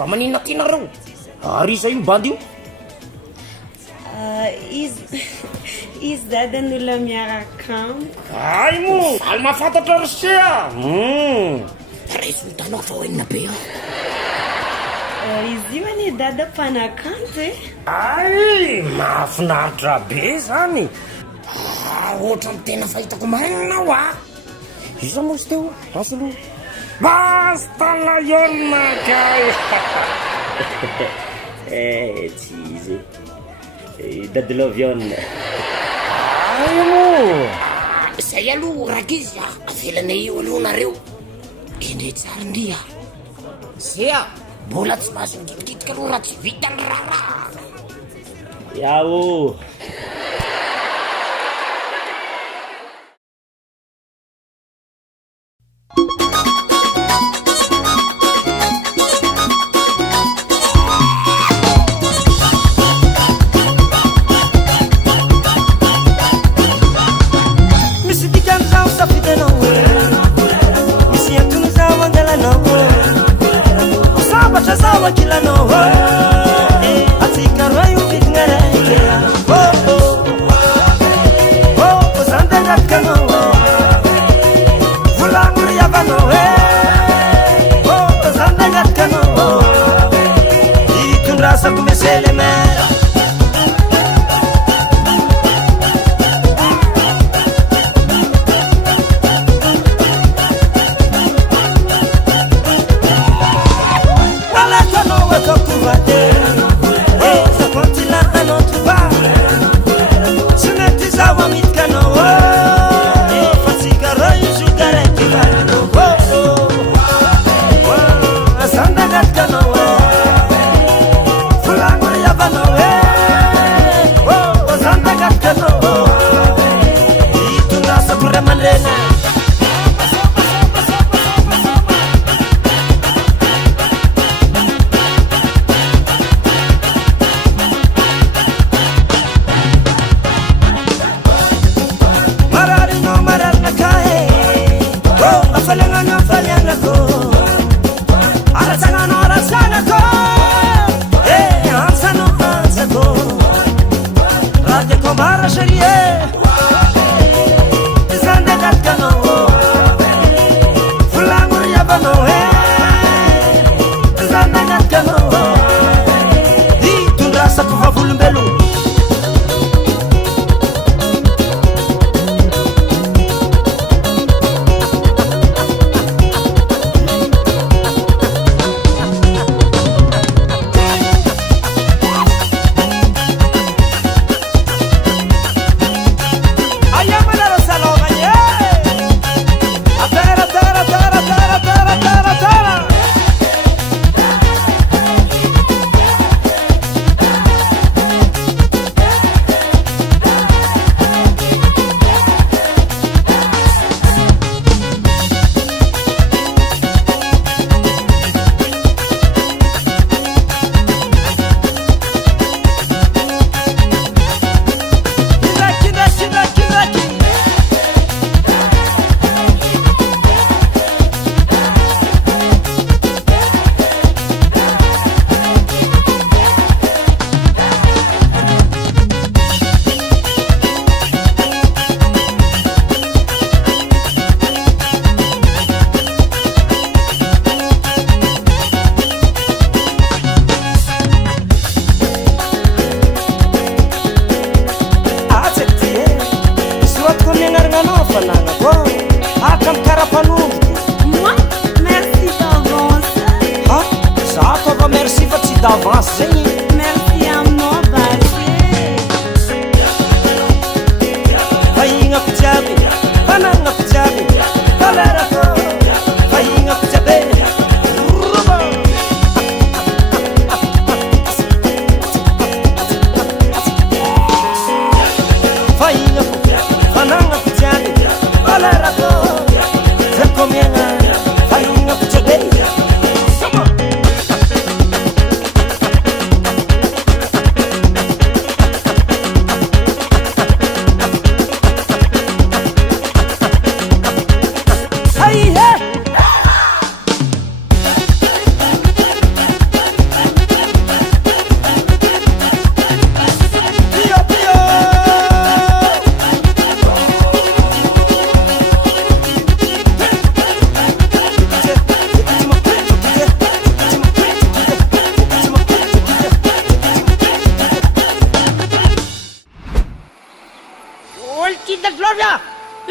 fa manina tianareo ary izay mibady io izy dadan'olona miarakamo ay mo valy mahafantatra rosea raisy olontanao fa hoenina be ao izy io any dada mpanakanto e ay mahafinaritra be zany ohatra ny tena fahitako marinanao a iza moa sy teo asolo basta layona kay tsy izy dadiloviona ay mo zay aloha raka izy a avelana io aloha nareo endre tsara ndria zea mbola tsy mahazo mikitikitika aloha raha tsy vitany raraha yao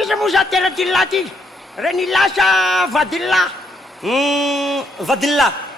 Iza moa za tera ty lahy ty? Reny lasa vadillah. Vadillah.